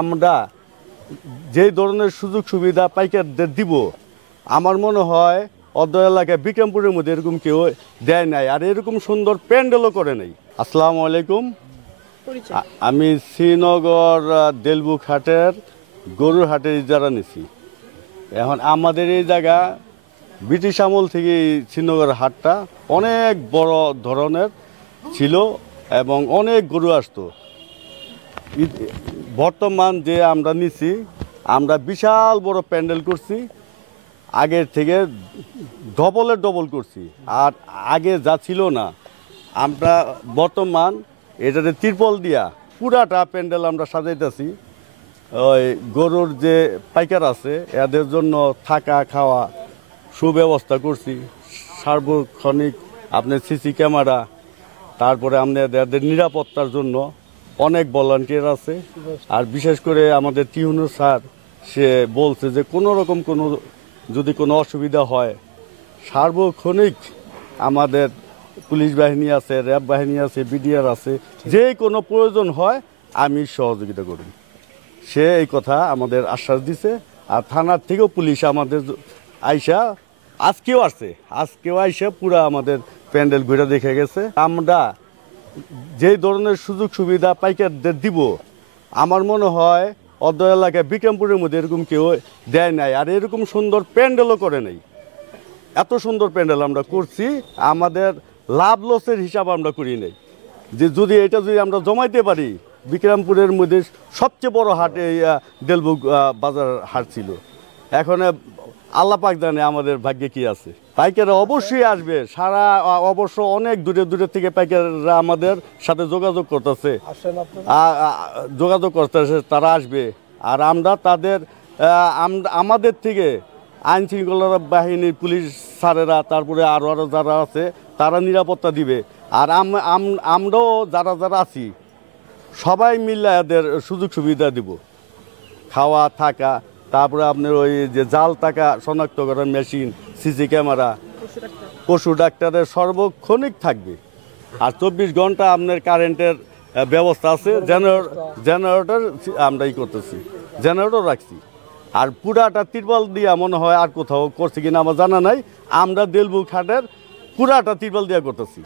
আমরা যে ধরনের সুযোগ সুবিধা পাইকারদের দিব, আমার মনে হয় অর্ধ এলাকায় বিক্রমপুরের মধ্যে এরকম কেউ দেয় নাই, আর এরকম সুন্দর প্যান্ডেলও করে নাই। আসসালামু আলাইকুম, আমি শ্রীনগর দেলবুক হাটের গরুর হাটের ইজারা নিছি। এখন আমাদের এই জায়গা ব্রিটিশ আমল থেকে এই শ্রীনগর হাটটা অনেক বড় ধরনের ছিল এবং অনেক গরু আসতো। বর্তমান যে আমরা নিছি, আমরা বিশাল বড় প্যান্ডেল করছি, আগের থেকে ডবল করছি। আর আগে যা ছিল না, আমরা বর্তমান এটাতে তিরপল দিয়া পুরাটা প্যান্ডেল আমরা সাজাইতেছি। ওই গরুর যে পাইকার আছে এদের জন্য থাকা খাওয়া সুব্যবস্থা করছি, সার্বক্ষণিক আপনার সিসি ক্যামেরা, তারপরে আমাদের নিরাপত্তার জন্য অনেক ভলান্টিয়ার আছে। আর বিশেষ করে আমাদের টিউনু স্যার সে বলছে যে কোনো রকম যদি কোনো অসুবিধা হয়, সার্বক্ষণিক আমাদের পুলিশ বাহিনী আছে, র্যাব বাহিনী আছে, বিডিআর আছে, যে কোনো প্রয়োজন হয় আমি সহযোগিতা করি। সে এই কথা আমাদের আশ্বাস দিছে। আর থানার থেকেও পুলিশ আমাদের আজকেও আইসা পুরা আমাদের প্যান্ডেল ঘুরে দেখে গেছে। আমরা যে ধরনের সুযোগ সুবিধা পাইকারদের দিব, আমার মনে হয় অর্ধ এলাকায় বিক্রমপুরের মধ্যে এরকম কেউ দেয় নাই, আর এরকম সুন্দর প্যান্ডেলও করে নাই। এত সুন্দর প্যান্ডেল আমরা করছি, আমাদের লাভ লসের হিসাব আমরা করি নাই। যে যদি আমরা জমাইতে পারি, বিক্রমপুরের মধ্যে সবচেয়ে বড় হাট এই দেলবুক বাজার হাট ছিল। এখন আল্লাহ পাক জানে আমাদের ভাগ্যে কি আছে। পাইকাররা অবশ্যই আসবে, অবশ্য অনেক দূরে থেকে পাইকাররা আমাদের সাথে যোগাযোগ করতেছে, তারা আসবে। আর আমরা তাদের আমাদের থেকে আইন শৃঙ্খলা বাহিনীর পুলিশ স্যারেরা, তারপরে আরও যারা আছে তারা নিরাপত্তা দিবে। আর আমরাও যারা আছি সবাই মিলে এদের সুযোগ সুবিধা দিব, খাওয়া থাকা, তারপরে আপনার ওই যে জাল টাকা শনাক্ত করার মেশিন, সিসি ক্যামেরা, পশু ডাক্তারের সর্বক্ষণিক থাকবে। আর 24 ঘন্টা আপনার কারেন্টের ব্যবস্থা আছে, জেনারেটর আমরা করতেছি, জেনারেটর রাখছি। আর পুরাটা তিরপল দিয়া মনে হয় আর কোথাও করছে কিনা আমার জানা নাই, আমরা দেলবুক হাটের পুরাটা তিরপল দিয়া করতেছি।